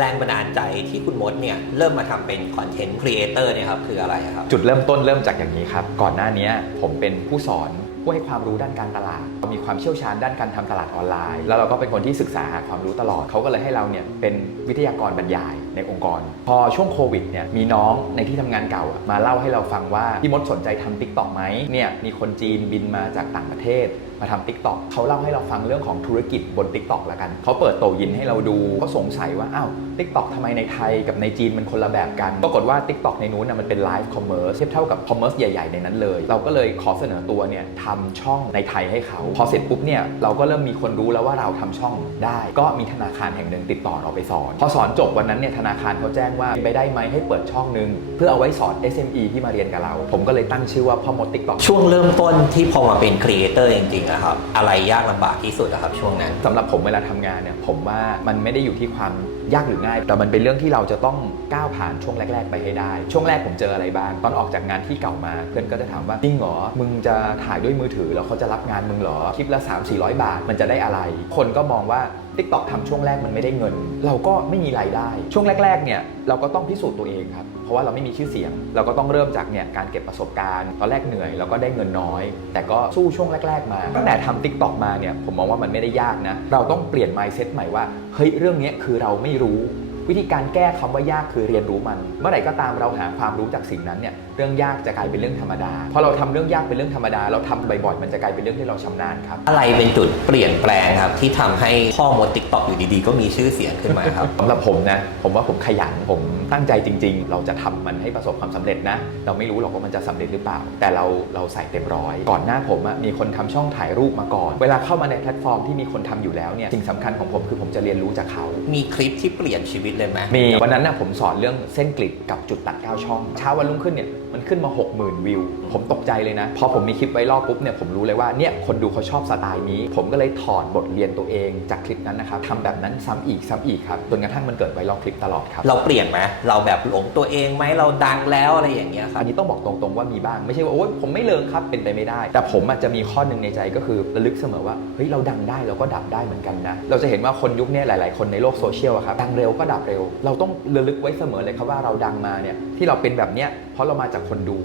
แรงบันดาลใจที่คุณมดเนี่ยเริ่มมาทำเป็นคอนเทนต์ครีเอเตอร์เนี่ยครับคืออะไรครับ จุดเริ่มต้นเริ่มจากอย่างนี้ครับ ก่อนหน้านี้ผมเป็นผู้สอนผู้ให้ความรู้ด้านการตลาด มีความเชี่ยวชาญด้านการทำตลาดออนไลน์ แล้วเราก็เป็นคนที่ศึกษาหาความรู้ตลอดเขาก็เลยให้เราเนี่ยเป็นวิทยากรบรรยายในองค์กร พอช่วงโควิดเนี่ยมีน้องในที่ทำงานเก่ามาเล่าให้เราฟังว่าพี่มดสนใจทำติ๊กต็อกไหมเนี่ยมีคนจีนบินมาจากต่างประเทศ มาทำ t ิ k t o k เขาเล่าให้เราฟังเรื่องของธุรกิจบน t ิ k t o k แล้วกัน เขาเปิดโตยินให้เราดูก็สงสัยว่า อ้าว t ิ k t o k ทำไมในไทยกับในจีนมันคนละแบบกัน ปรากฏว่า t ิ k t o k ในนู้นนะมันเป็นไลฟ์คอมเมอร์สเทียบเท่ากับคอมเมอร์สใหญ่ๆ ในนั้นเลย เราก็เลยขอเสนอตัวเนี่ยทำช่องในไทยให้เขา พอเสร็จปุ๊บเนี่ยเราก็เริ่มมีคนรู้แล้วว่าเราทำช่องได้ ก็มีธนาคารแห่งหนึ่งติดต่อเราไปสอน พอสอนจบวันนั้นเนี่ยธนาคารเขาแจ้งว่าไปได้ไหมให้เปิดช่องหนึ่งเพื่อเอาไว้สอน SME ที่มาเรียนกับเรา ผมก็เลยตั้งชื่อว่าพ่อมด TikTok ช่วงเริ่มต้นที่พอมาเป็นครีเอเตอร์จริงๆอะครับ อะไรยากลำบากที่สุดอะครับช่วงนั้น สำหรับผมเวลาทำงานเนี่ยผมว่ามันไม่ได้อยู่ที่ความยากหรือง่าย แต่มันเป็นเรื่องที่เราจะต้องก้าวผ่านช่วงแรก ๆ ไปให้ได้ ช่วงแรกผมเจออะไรบ้าง ตอนออกจากงานที่เก่ามา เพื่อนก็จะถามว่าจริงเหรอมึงจะถ่ายด้วยมือถือแล้วเขาจะรับงานมึงเหรอคลิปละ 3 4 0 0 บาทมันจะได้อะไร คนก็มองว่า TikTok ทำช่วงแรกมันไม่ได้เงิน เราก็ไม่มีรายได้ ช่วงแรกๆเนี่ยเราก็ต้องพิสูจน์ตัวเองครับ เพราะว่าเราไม่มีชื่อเสียง เราก็ต้องเริ่มจากเนี่ยการเก็บประสบการณ์ ตอนแรกเหนื่อยแล้วก็ได้เงินน้อย แต่ก็สู้ช่วงแรก ๆ มา ตั้งแต่ทำ t ิ k t o k มาเนี่ยผมมองว่ามันไม่ได้ยากนะ เราต้องเปลี่ยน mindset ใหม่ว่าเฮ้ยเรื่องนี้คือเราไม่รู้ วิธีการแก้คำว่ายากคือเรียนรู้มัน เมื่อไหร่ก็ตามเราหาความรู้จากสิ่งนั้นเนี่ยเรื่องยากจะกลายเป็นเรื่องธรรมดาพอเราทำเรื่องยากเป็นเรื่องธรรมดา เราทำบ่อยๆมันจะกลายเป็นเรื่องที่เราชำนาญครับ อะไรเป็นจุดเปลี่ยนแปลงครับที่ทำให้พ่อมดติ๊กต็อกอยู่ดีๆ ก็มีชื่อเสียงขึ้นมาครับสำหรับผมนะผมว่าผมขยันผมตั้งใจจริง ๆ เราจะทำมันให้ประสบความสำเร็จนะ เราไม่รู้หรอกว่ามันจะสำเร็จหรือเปล่า แต่เราเราใส่เต็มร้อย ก่อนหน้าผมอะมีคนทำช่องถ่ายรูปมาก่อน เวลาเข้ามาในแพลตฟอร์มที่มีคนทำอยู่แล้วเนี่ยสิ่งสำคัญของผมคือผมจะเรียนรู้จากเขา มีคลิปที่เปลี่ยนชีวิตเลยไหมมีวันนั้นนะผมสอนเรื่องเส้นกลิดกับจุดตัด9ช่อง เช้าวันรุ่งขึ้นเนี่ย มันขึ้นมา 60,000 วิว ผมตกใจเลยนะ พอผมมีคลิปไวรัลปุ๊บเนี่ยผมรู้เลยว่าเนี่ยคนดูเขาชอบสไตล์นี้ ผมก็เลยถอดบทเรียนตัวเองจากคลิปนั้นนะครับทำแบบนั้นซ้ำอีกซ้ำอีกครับจนกระทั่งมันเกิดไวรัลคลิปตลอดครับเราเปลี่ยนไหมเราแบบหลงตัวเองไหมเราดังแล้วอะไรอย่างเงี้ยครับอันนี้ต้องบอกตรงๆว่ามีบ้าง ไม่ใช่ว่าโอ๊ยผมไม่เลิกครับเป็นไปไม่ได้ แต่ผมอาจจะมีข้อหนึ่งในใจก็คือระลึกเสมอว่าเฮ้ยเราดังได้เราก็ดับได้เหมือนกันนะเราจะเห็นว่าคนยุคนี้หลาย ๆ คนในโลกโซเชียลอะครับดังเร็วก็ดับเร็ว เราต้องระลึกไว้เสมอเลยครับว่าเราดังมาเนี่ยที่เราเป็นแบบเนี้ยเพราะเรามาจากคนดู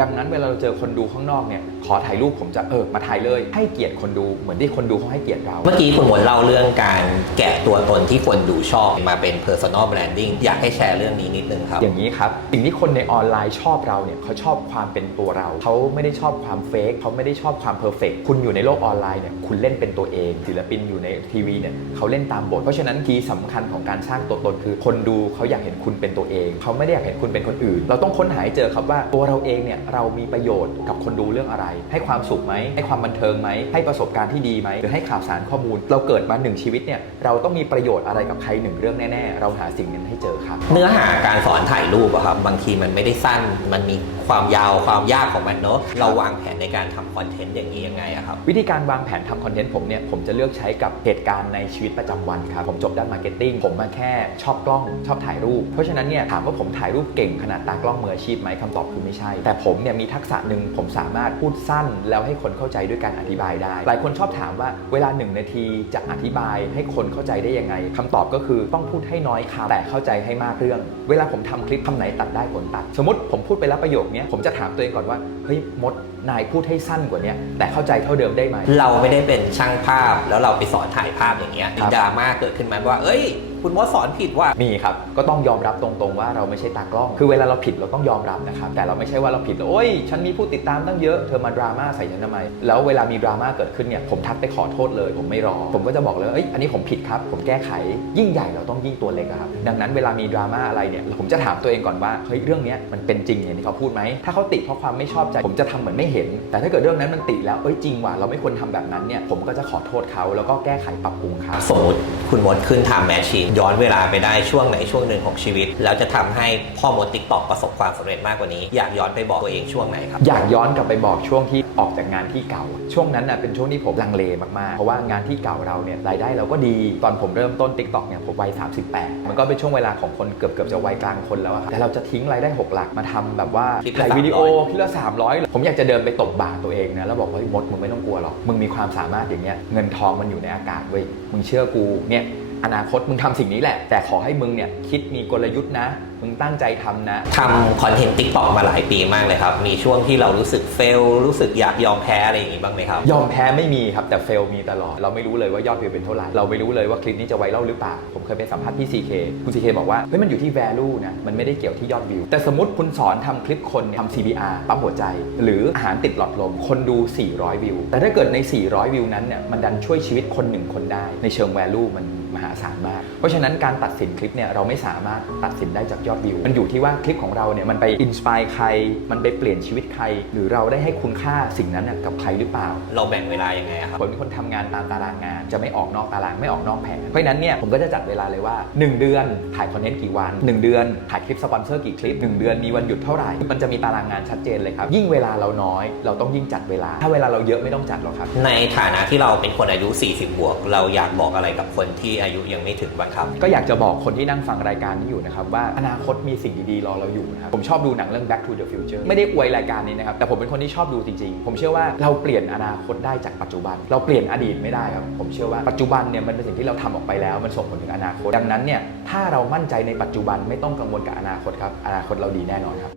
ดังนั้นเวลาเราเจอคนดูข้างนอกเนี่ยขอถ่ายรูปผมจะเออมาถ่ายเลย ให้เกียรติคนดูเหมือนที่คนดูเขาให้เกียรติเรา เมื่อกี้คุณมดเล่าเรื่องการแกะตัวตนที่คนดูชอบมาเป็น personal branding อยากให้แชร์เรื่องนี้นิดนึงครับ อย่างนี้ครับ สิ่งที่คนในออนไลน์ชอบเราเนี่ยเขาชอบความเป็นตัวเรา เขาไม่ได้ชอบความเฟกเขาไม่ได้ชอบความเพอร์เฟกคุณอยู่ในโลกออนไลน์เนี่ยคุณเล่นเป็นตัวเองศิลปินอยู่ในทีวีเนี่ยเขาเล่นตามบท เพราะฉะนั้นคีย์สำคัญของการสร้างตัวตนคือ คนดูเขาอยากเห็นคุณเป็นตัวเอง เขาไม่ได้อยากเห็นคุณเป็นคนอื่น เราต้องค้นหาให้เจอครับว่าตัวเราเองเนี่ยเรามีประโยชน์กับคนดูเรื่องอะไร ให้ความสุขไหมให้ความบันเทิงไหมให้ประสบการณ์ที่ดีไหมหรือให้ข่าวสารข้อมูล เราเกิดมาหนึ่งชีวิตเนี่ยเราต้องมีประโยชน์อะไรกับใครหนึ่งเรื่องแน่ๆ เราหาสิ่งนั้นให้เจอครับ เนื้อหาการสอนถ่ายรูปอะครับบางทีมันไม่ได้สั้นมันมีความยาวความยากของมันเนอะเราวางแผนในการทำคอนเทนต์อย่างนี้ยังไงอะครับ วิธีการวางแผนทำคอนเทนต์ผมเนี่ยผมจะเลือกใช้กับเหตุการณ์ในชีวิตประจำวันครับผมจบด้านมาร์เก็ตติ้งผมมาแค่ชอบกล้องชอบถ่ายรูป เพราะฉะนั้นเนี่ยถามว่าผมถ่ายรูปเก่งขนาดตากล้องมืออาชีพไหมคำตอบคือไม่ใช่ แต่ผมเนี่ยมีทักษะหนึ่งผมสามารถพูดสั้นแล้วให้คนเข้าใจด้วยการอธิบายได้ หลายคนชอบถามว่าเวลา 1 นาทีจะอธิบายให้คนเข้าใจได้ยังไงคำตอบก็คือต้องพูดให้น้อยคำแต่เข้าใจให้มากเรื่อง เวลาผมทำคลิปคำไหนตัดได้ผลตัด สมมติผมพูดไปแล้วประโยคเนี้ยผมจะถามตัวเองก่อนว่าเฮ้ยมดนายพูดให้สั้นกว่าเนี้ยแต่เข้าใจเท่าเดิมได้ไหม เราไม่ได้เป็นช่างภาพแล้วเราไปสอนถ่ายภาพอย่างเงี้ยครับ ดราม่าเกิดขึ้นมาว่า เอ้ย คุณมดสอนผิดว่า มีครับ ก็ต้องยอมรับตรงๆว่าเราไม่ใช่ตากล้อง คือเวลาเราผิดเราต้องยอมรับนะครับ แต่เราไม่ใช่ว่าเราผิดแล้วโอ้ย ฉันมีผู้ติดตามตั้งเยอะ เธอมาดราม่าใส่ฉันทำไม แล้วเวลามีดราม่าเกิดขึ้นเนี่ย ผมทักไปขอโทษเลย ผมไม่รอ ผมก็จะบอกเลย เอ้ย อันนี้ผมผิดครับ ผมแก้ไข ยิ่งใหญ่เราต้องยิ่งตัวเล็กอะครับ ดังนั้นเวลามีดราม่าอะไรเนี่ย ผมจะถามตัวเองก่อนว่า เฮ้ย เรื่องเนี้ยมันเป็นจริงอย่างที่เขาพูดไหม ถ้าเขาติเพราะความไม่ชอบใจ ผมจะทำเหมือนไม่เห็น แต่ถ้าเกิดเรื่องนั้นมันติแล้ว เอ้ย จริงว่ะ เราไม่ควรทำแบบนั้นเนี่ย ผมก็จะขอโทษเขาแล้วก็แก้ไขปรับปรุงครับสมมติคุณมดขึ้นทำแมชชีนย้อนเวลาไปได้ช่วงไหนช่วงหนึ่งของชีวิต แล้วจะทำให้พ่อมดติ๊กตอกประสบความสำเร็จมากกว่านี้ อยากย้อนไปบอกตัวเองช่วงไหนครับ อยากย้อนกลับไปบอกช่วงที่ออกจากงานที่เก่า ช่วงนั้นน่ะเป็นช่วงที่ผมลังเลมากๆ เพราะว่างานที่เก่าเราเนี่ยรายได้เราก็ดี ตอนผมเริ่มต้น t ิ k t o k เนี่ยผมวัย38 มันก็เป็นช่วงเวลาของคนเกือบเกือบจะวัยกลางคนแล้วอะครับแต่เราจะทิ้งรายได้ 6 หลักมาทำแบบว่าคลิปละถ่ายวิดีโอ300คลิปละ300 ผมอยากจะเดินไปตบบ่าตัวเองนะแล้วบอกว่าเฮ้ยมดมึงไม่ต้องกลัวหรอกมึงมีความสามารถอย่างเงี้ยเงินทองมันอยู่ในอากาศเว้ยมึงเชื่อกูเนี่ย อนาคตมึงทำสิ่งนี้แหละ แต่ขอให้มึงเนี่ยคิดมีกลยุทธ์นะ มึงตั้งใจทำนะ ทำคอนเทนต์ติ๊กต็อกมาหลายปีมากเลยครับ มีช่วงที่เรารู้สึกเฟล รู้สึกอยากยอมแพ้อะไรอย่างงี้บ้างไหมครับ ยอมแพ้ไม่มีครับแต่เฟลมีตลอด เราไม่รู้เลยว่ายอดวิวเป็นเท่าไหร่ เราไม่รู้เลยว่าคลิปนี้จะไวรัลหรือเปล่า ผมเคยไปสัมภาษณ์พี่ CK คุณ CK บอกว่าเฮ้ยมันอยู่ที่ value นะมันไม่ได้เกี่ยวที่ยอดวิว แต่สมมติคุณสอนทำคลิปคนเนี่ยทำ CBR ปั๊มหัวใจ หรืออาหารติดหลอดลมคนดู 400 วิว แต่ถ้าเกิดใน 400 วิวนั้นเนี่ยมันดันช่วยชีวิตคนหนึ่งคนได้ในเชิง value มันม หาศาลมาก ราะฉะนั้นการตัดสินคลิปเนี่ยเราไม่สามารถตัดสินได้จากยอดวิว มันอยู่ที่ว่าคลิปของเราเนี่ยมันไปอินสปายใคร มันไปเปลี่ยนชีวิตใคร หรือเราได้ให้คุณค่าสิ่งนั้นน่ะกับใครหรือเปล่า เราแบ่งเวลายังไงอะครับผมเป็นคนทำงานตามตารางงาน จะไม่ออกนอกตารางไม่ออกนอกแผน เพราะฉะนั้นเนี่ยผมก็จะจัดเวลาเลยว่า 1 เดือนถ่ายคอนเทนต์กี่วัน 1 เดือนถ่ายคลิปสปอนเซอร์กี่คลิป 1 เดือนมีวันหยุดเท่าไหร่ มันจะมีตารางงานชัดเจนเลยครับ ยิ่งเวลาเราน้อย เราต้องยิ่งจัดเวลา ถ้าเวลาเราเยอะไม่ต้องจัดหรอกครับ ในฐานะที่เราเป็นคนอายุ 40 บวก เราอยากบอกอะไรกับคนที่อายุยังไม่ถึงบ้างครับก็อยากจะบอกคนที่นั่งฟังรายการนี้อยู่นะครับว่าอนาคตมีสิ่งดีๆรอเราอยู่นะครับผมชอบดูหนังเรื่อง Back to the Future ไม่ได้อวยรายการนี้นะครับแต่ผมเป็นคนที่ชอบดูจริงๆ ผมเชื่อว่าเราเปลี่ยนอนาคตได้จากปัจจุบัน เราเปลี่ยนอดีตไม่ได้ครับผมเชื่อว่าปัจจุบันเนี่ยมันเป็นสิ่งที่เราทำออกไปแล้วมันส่งผลถึงอนาคตดังนั้นเนี่ยถ้าเรามั่นใจในปัจจุบันไม่ต้องกังวลกับอนาคตครับอนาคตเราดีแน่นอนครับ